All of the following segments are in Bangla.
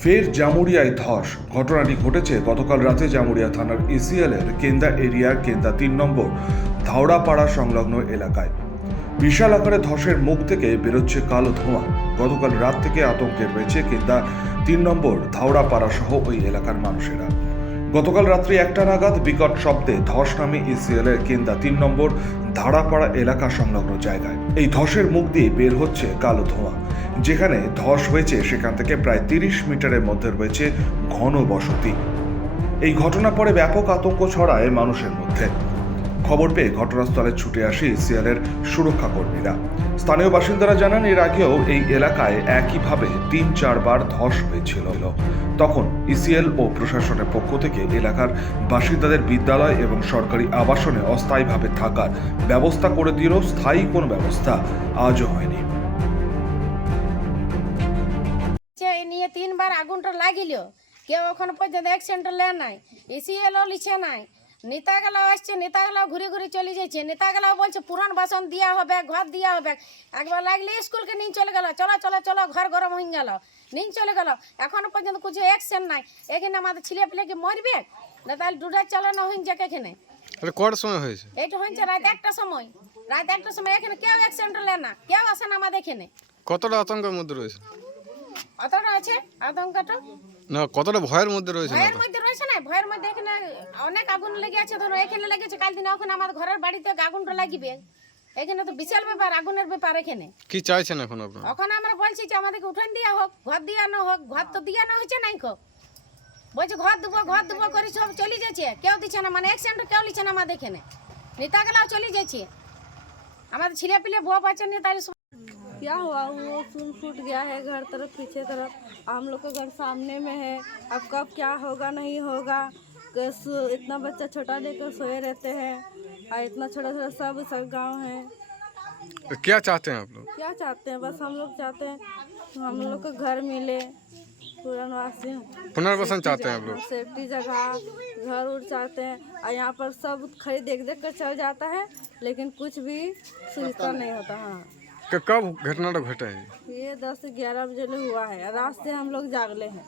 ফের জামুরিয়ায় ধস। ঘটনাটি ঘটেছে গতকাল রাতে জামুরিয়া থানার ইসিএল এর কেন্দা এরিয়ার কেন্দা তিন নম্বর ধাওড়াপাড়া সংলগ্ন এলাকায়। বিশাল আকারে ধসের মুখ থেকে বেরোচ্ছে কালো ধোঁয়া। গতকাল রাত থেকে আতঙ্কে রয়েছে কেন্দা তিন নম্বর ধাওড়াপাড়া সহ ওই এলাকার মানুষেরা। গতকাল রাত্রি একটা নাগাদ বিকট শব্দে ধস নামে ইসিএল এর কেন্দা তিন নম্বর ধাড়াপাড়া এলাকা সংলগ্ন জায়গায়। এই ধসের মুখ দিয়ে বের হচ্ছে কালো ধোঁয়া। যেখানে ধস হয়েছে সেখান থেকে প্রায় তিরিশ মিটারের মধ্যে রয়েছে ঘন বসতি। এই ঘটনা পরে ব্যাপক আতঙ্ক ছড়ায় মানুষের মধ্যে। খবর পেয়ে ঘটনাস্থলে ছুটে আসে ইসিএলের সুরক্ষা কর্মীরা স্থানীয় বাসিন্দারা জানান, এর আগেও এই এলাকায় একইভাবে তিন চারবার ধস হয়েছিল। তখন ইসিএল ও প্রশাসনের পক্ষ থেকে এলাকার বাসিন্দাদের বিদ্যালয় এবং সরকারি আবাসনে অস্থায়ীভাবে থাকার ব্যবস্থা করে দিলেও স্থায়ী কোনো ব্যবস্থা আজও হয়নি। নিয়ে তিনবার আগুনটা লাগিল, কেউ এখন পর্যন্ত এক সেন্টার লে নাই, ইসিএলও লিছে নাই নেতাগুলো আসছে নেতাগুলো ঘুরে ঘুরে চলে যাচ্ছে নেতাগুলো বলছে পুরান বাসন দেওয়া হবে ঘর দেওয়া হবে। একবার লাগলে স্কুলকে নিয়ে চলে গেল চলো চলো চলো ঘর গরম হয়ে গেল নিয়ে চলে গেল। এখনও পর্যন্ত কিছু অ্যাকশন নাই। এখানে আমাদের ছেলে পেলে কি মরবে? না তাহলে ডুডার চালানো হয়ে যাক এখানে। কটার সময় হয়েছে? এইটা হয়েছে রাত একটা সময়। রাত একটা সময় এখানে কেউ অ্যাক্সিডেন্ট লে না কেউ আসে না আমাদের এখানে। কতটা আতঙ্কের মধ্যে রয়েছে? অতটা আছে? আতঙ্কটা? না কতটা ভয়ের মধ্যে রয়েছে ভয়ের মধ্যে রয়েছে না? ভয়ের মধ্যে এখানে অনেক আগুন লেগে আছে। ধরো এখানে লেগেছে কাল দিনে ওখানে আমার ঘরের বাড়িতে আগুনটা লাগিবে। এখানে তো বিশাল ব্যাপার আগুনের ব্যাপার এখানে। কি চাইছেন এখন আপনারা? ওখানে আমরা বলছি যে আমাদেরকে উঠান দিয়া হোক ঘর দিয়ানো হোক ঘর তো দিয়ানো হয়েছে নাই খো বলছে ঘর দেবো ঘর দেবো করে সব চলে যাচ্ছে। কেউ দিচ্ছে না মানে অ্যাক্সিডেন্ট কেউ লিচ্ছে না আমাদের এখানে। নেতাগুলাও চলে যাচ্ছে। আমাদের ছেলে পিলে বউ পাচ্ছে নিয়ে সব- क्या हुआ? वो सुन फूट गया है घर तरफ़ पीछे तरफ़। हम लोग का घर सामने में है। अब कब क्या होगा नहीं होगा? कैसे इतना बच्चा छोटा लेकर सोए रहते हैं। और इतना छोटा छोटा सब सब गाँव है। तो क्या चाहते हैं आप लोग? क्या चाहते हैं? बस हम लोग चाहते हैं हम लोग को घर मिले। पूरनवासी पुनर्वसन चाहते हैं आप लोग? सेफ्टी जगह घर उर चाहते हैं। और यहाँ पर सब खरीद देख देख कर चल जाता है लेकिन कुछ भी सुविधा नहीं होता हाँ। कब घटना तो घटा है? ये दस ग्यारह बजे हुआ है। रात से हम लोग जागले हैं।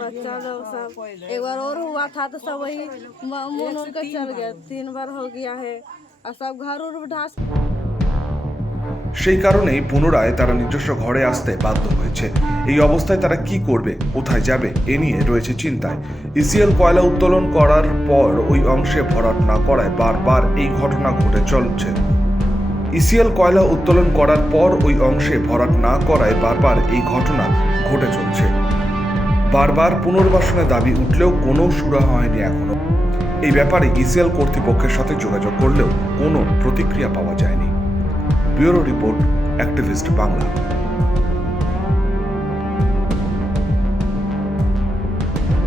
बच्चा लोग सब एक बार और हुआ था तो सब वही मुंह उनका चल गया। तीन बार हो गया है। और सब घर उड़ उठा সেই কারণেই পুনরায় তারা নিজস্ব ঘরে আসতে বাধ্য হয়েছে। এই অবস্থায় তারা কি করবে কোথায় যাবে এ নিয়ে রয়েছে চিন্তায়। ইসিএল কয়লা উত্তোলন করার পর ওই অংশে ভরাট না করায় বারবার এই ঘটনা ঘটে চলছে। ইসিএল কয়লা উত্তোলন করার পর ওই অংশে ভরাট না করায় বারবার এই ঘটনা ঘটে চলছে। বারবার পুনর্বাসনের দাবি উঠলেও কোনো সুরা হয়নি এখনও এই ব্যাপারে ইসিএল কর্তৃপক্ষের সাথে যোগাযোগ করলেও কোনো প্রতিক্রিয়া পাওয়া যায়নি। Bureau report, activist Bangla.